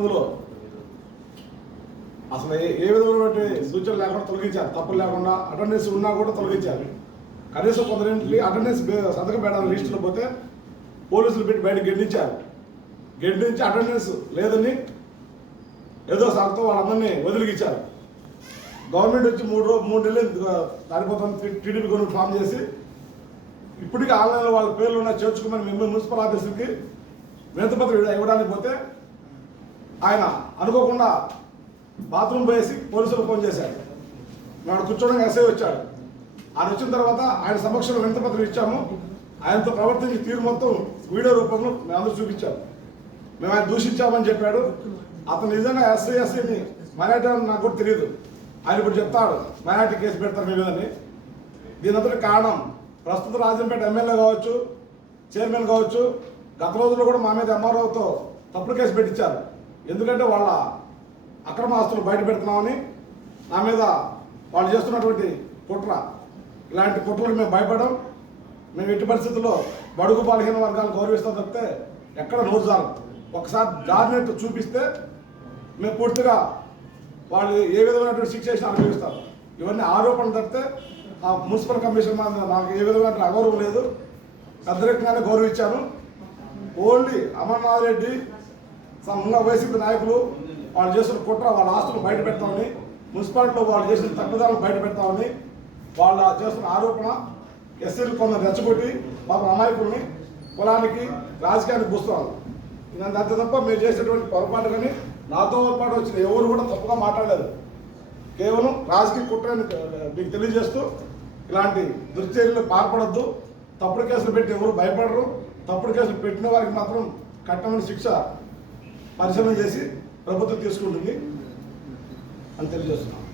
అందులో అసలు ఏ విధమైనటువంటి సూచనలు లేకుండా తొలగించారు తప్పులు లేకుండా అటెండెన్స్ ఉన్నా కూడా తొలగించారు కనీసం కొందరింటి అటెండెన్స్ సంతకం పెట్టాలి లిస్టులో పోతే పోలీసులు పెట్టి బయట గెడ్డించారు గెడ్డించి అటెండెన్స్ లేదని ఏదో సాగుతూ వాళ్ళందరినీ వదిలిగించారు గవర్నమెంట్ వచ్చి మూడు రోజు మూడు నెలలు దానిపోతుంది టీడీపీ గవర్నమెంట్ ఫామ్ చేసి ఇప్పటికీ ఆన్లైన్లో వాళ్ళ పేర్లు ఉన్న చేర్చుకోమని మేము మున్సిపల్ ఆఫీసుకి వినతిపత్రం ఇవ్వడానికి పోతే ఆయన అనుకోకుండా బాత్రూమ్ పోయేసి పోలీసులు ఫోన్ చేశాడు. మేము కూర్చోడానికి ఎస్ఐ వచ్చాడు. ఆయన వచ్చిన తర్వాత ఆయన సమక్షంలో వినతిపత్రం ఇచ్చాము. ఆయనతో ప్రవర్తించి తీరు మొత్తం వీడియో రూపంలో మేము అందరూ చూపించాము మేము ఆయన దూషించామని చెప్పాడు. అతను నిజంగా ఎస్ఐ ఎస్ఐని మైనార్టీ అని నాకు కూడా తెలియదు. ఆయన ఇప్పుడు చెప్తాడు మైనార్టీ కేసు పెడతారు మీ మీదని దీని అంతటి కారణం ప్రస్తుత రాజంపేట ఎమ్మెల్యే కావచ్చు చైర్మన్ కావచ్చు గత రోజుల్లో కూడా మా మీద ఎంఆర్ఓతో తప్పుడు కేసు పెట్టించారు. ఎందుకంటే వాళ్ళ అక్రమ ఆస్తులు బయట పెడుతున్నామని నా మీద వాళ్ళు చేస్తున్నటువంటి కుట్ర. ఇలాంటి కుట్రలకు మేము భయపడం మేము ఎట్టి పరిస్థితుల్లో బడుగు బలహీన వర్గాలు గౌరవిస్తాం తప్పితే ఎక్కడ నోరు జారం ఒకసారి దారినట్టు చూపిస్తే మేము పూర్తిగా వాళ్ళు ఏ విధమైనటువంటి శిక్ష చేసినా అనుభవిస్తారు. ఇవన్నీ ఆరోపణలు తప్పితే ఆ మున్సిపల్ కమిషన్ మీద నాకు ఏ విధమైన అగౌరవం లేదు. పెద్దరికంగానే గౌరవించాను. ఓన్లీ అమర్నాథ్ రెడ్డి ఉన్న వైసీపీ నాయకులు వాళ్ళు చేసిన కుట్ర వాళ్ళ ఆస్తులు బయట పెడతామని మున్సిపాలిటీలో వాళ్ళు చేసిన తప్పుదారులు బయట పెడతామని వాళ్ళ చేస్తున్న ఆరోపణ ఎస్సీలు కొందరు రెచ్చగొట్టి పాపం అమాయకుల్ని కులానికి రాజకీయానికి కూస్తున్నారు ఇదంతా తప్ప మీరు చేసేటువంటి పొరపాటు కానీ నాతో పాటు వచ్చిన ఎవరు కూడా తప్పుగా మాట్లాడలేదు. కేవలం రాజకీయ కుట్రని మీకు తెలియజేస్తూ ఇలాంటి దుర్చర్యలు పాల్పడద్దు. తప్పుడు కేసులు పెట్టి ఎవరు భయపడరు. తప్పుడు కేసులు పెట్టిన వారికి మాత్రం కఠినమైన శిక్ష పరిశీలన చేసి ప్రభుత్వం తీసుకుంటుంది అని తెలియజేస్తున్నాం.